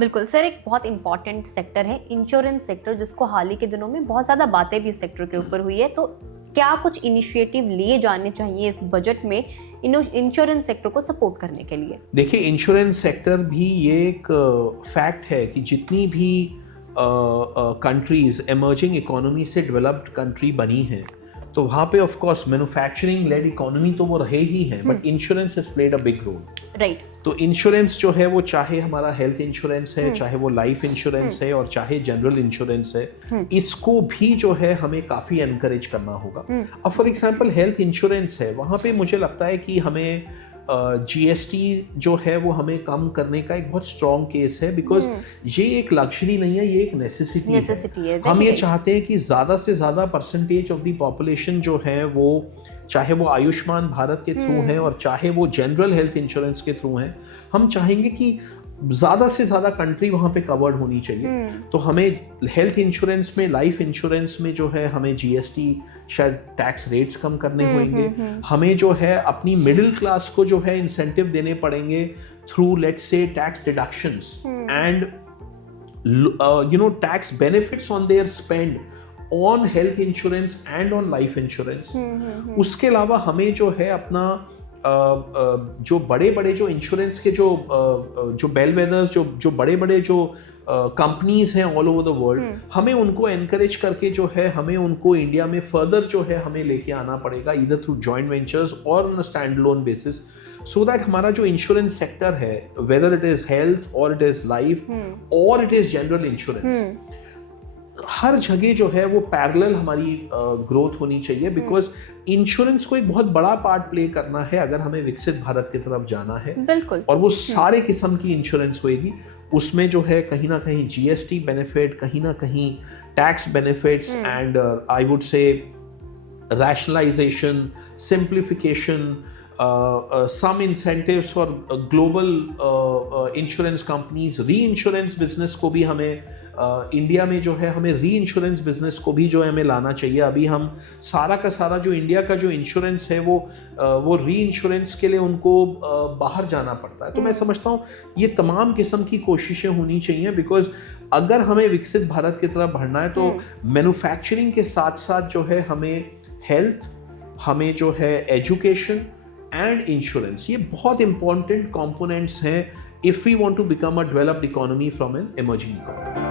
बिल्कुल सर, एक बहुत इंपॉर्टेंट सेक्टर है इंश्योरेंस सेक्टर, जिसको हाल ही के दिनों में बहुत ज़्यादा बातें भी इस सेक्टर के ऊपर हुई है। तो क्या कुछ इनिशिएटिव लिए जाने चाहिए इस बजट में इंश्योरेंस सेक्टर को सपोर्ट करने के लिए? देखिए, इंश्योरेंस सेक्टर भी ये एक फैक्ट है कि जितनी भी कंट्रीज एमर्जिंग इकोनॉमी से डेवलप्ड कंट्री बनी हैं, तो वहाँ पे of course manufacturing led economy तो वो रहे ही हैं, but insurance has played a big role. Right. तो इंश्योरेंस जो है वो चाहे हमारा हेल्थ इंश्योरेंस है, चाहे वो लाइफ इंश्योरेंस है, और चाहे जनरल इंश्योरेंस है, इसको भी जो है हमें काफ़ी एनकरेज करना होगा। अब फॉर एग्जांपल हेल्थ इंश्योरेंस है, वहाँ पे मुझे लगता है कि हमें जीएसटी जो है वो हमें कम करने का एक बहुत स्ट्रॉन्ग केस है, बिकॉज ये एक लग्जरी नहीं है, ये एक नेसेसिटी है। हम ये चाहते हैं कि ज़्यादा से ज़्यादा परसेंटेज ऑफ द पॉपुलेशन जो है वो, चाहे वो आयुष्मान भारत के थ्रू हैं और चाहे वो जनरल हेल्थ इंश्योरेंस के थ्रू हैं, हम चाहेंगे कि ज़्यादा से ज़्यादा कंट्री वहाँ पे कवर्ड होनी चाहिए। तो हमें हेल्थ इंश्योरेंस में, लाइफ इंश्योरेंस में जो है हमें जीएसटी शायद टैक्स रेट्स कम करने होंगे। हमें जो है अपनी मिडिल क्लास को जो है इंसेंटिव देने पड़ेंगे through let's say tax deductions and tax benefits on their spend on health insurance and on life insurance. उसके अलावा हमें जो है अपना जो बड़े बड़े जो इंश्योरेंस के जो बेलवेदर्स, जो बड़े बड़े जो कंपनीज हैं ऑल ओवर द वर्ल्ड, हमें उनको एनकरेज करके जो है हमें उनको इंडिया में फर्दर जो है हमें लेके आना पड़ेगा, ईदर थ्रू जॉइंट वेंचर्स और on a stand loan basis, so that हमारा जो इंश्योरेंस सेक्टर है, वेदर इट इज हेल्थ और इट इज लाइफ और इट इज जनरल इंश्योरेंस, हर जगह जो है वो पैरेलल हमारी ग्रोथ होनी चाहिए, बिकॉज इंश्योरेंस को एक बहुत बड़ा पार्ट प्ले करना है अगर हमें विकसित भारत की तरफ जाना है। बिल्कुल। और वो सारे किस्म की इंश्योरेंस होएगी, उसमें जो है कहीं ना कहीं जीएसटी बेनिफिट, कहीं ना कहीं tax benefits and I would say rationalization, simplification, some incentives for global insurance companies, reinsurance business को भी हमें इंडिया में जो है हमें री इंश्योरेंस बिजनेस को भी जो है हमें लाना चाहिए। अभी हम सारा का सारा जो इंडिया का जो इंश्योरेंस है वो री इंश्योरेंस के लिए उनको बाहर जाना पड़ता है। तो मैं समझता हूँ ये तमाम किस्म की कोशिशें होनी चाहिए, बिकॉज अगर हमें विकसित भारत की तरफ बढ़ना है तो मैन्युफैक्चरिंग के साथ साथ जो है हमें हेल्थ, हमें जो है एजुकेशन एंड इंश्योरेंस, ये बहुत इंपॉर्टेंट कंपोनेंट्स हैं if we want to become a developed economy from an emerging economy.